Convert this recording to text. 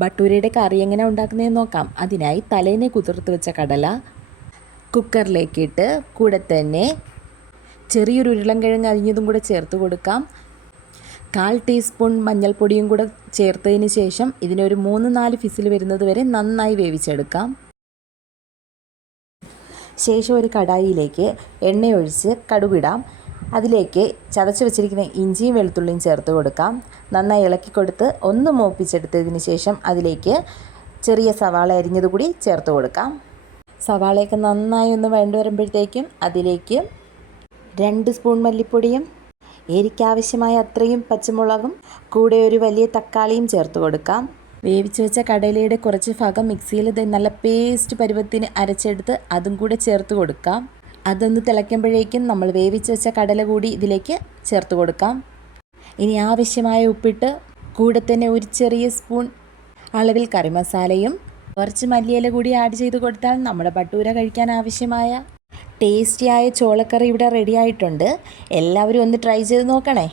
ബട്ടൂരയുടെ കറി എങ്ങനെ ഉണ്ടാക്കുന്നതെന്ന് നോക്കാം. അതിനായി തലേന്നെ കുതിർത്ത് വെച്ച കടല കുക്കറിലേക്കിട്ട് കൂടെ തന്നെ ചെറിയൊരു ഉരുളൻകിഴങ്ങ് അരിഞ്ഞതും കൂടെ ചേർത്ത് കൊടുക്കാം. 1/4 ടീസ്പൂൺ മഞ്ഞൾപ്പൊടിയും കൂടെ ചേർത്തതിന് ശേഷം ഇതിനൊരു 3-4 വിസിൽ വരുന്നത് വരെ നന്നായി വേവിച്ചെടുക്കാം. ശേഷം ഒരു കടായിയിലേക്ക് എണ്ണയൊഴിച്ച് കടുകിടാം. അതിലേക്ക് ചതച്ച് വെച്ചിരിക്കുന്ന ഇഞ്ചിയും വെളുത്തുള്ളിയും ചേർത്ത് കൊടുക്കാം. നന്നായി ഇളക്കി കൊടുത്ത് ഒന്ന് മൂപ്പിച്ചെടുത്തതിന് ശേഷം അതിലേക്ക് ചെറിയ സവാള അരിഞ്ഞത് കൂടി ചേർത്ത് കൊടുക്കാം. സവാളയൊക്കെ നന്നായി ഒന്ന് വഴണ്ട് വരുമ്പോഴത്തേക്കും അതിലേക്ക് 2 സ്പൂൺ മല്ലിപ്പൊടിയും എരിക്കാവശ്യമായ അത്രയും പച്ചമുളകും കൂടെ ഒരു വലിയ തക്കാളിയും ചേർത്ത് കൊടുക്കാം. വേവിച്ച് വെച്ച കടലയുടെ കുറച്ച് ഭാഗം മിക്സിയിൽ നല്ല പേസ്റ്റ് പരുവത്തിന് അരച്ചെടുത്ത് അതും കൂടെ ചേർത്ത് കൊടുക്കാം. അതൊന്ന് തിളയ്ക്കുമ്പോഴേക്കും നമ്മൾ വേവിച്ച് വെച്ച കടല കൂടി ഇതിലേക്ക് ചേർത്ത് കൊടുക്കാം. ഇനി ആവശ്യമായ ഉപ്പിട്ട് കൂടെ തന്നെ ഒരു ചെറിയ സ്പൂൺ അളവിൽ കറി മസാലയും കുറച്ച് മല്ലിയില കൂടി ആഡ് ചെയ്ത് കൊടുത്താൽ നമ്മുടെ ബട്ടൂര കഴിക്കാൻ ആവശ്യമായ ടേസ്റ്റിയായ ചോളക്കറി ഇവിടെ റെഡി ആയിട്ടുണ്ട്. എല്ലാവരും ഒന്ന് ട്രൈ ചെയ്ത് നോക്കണേ.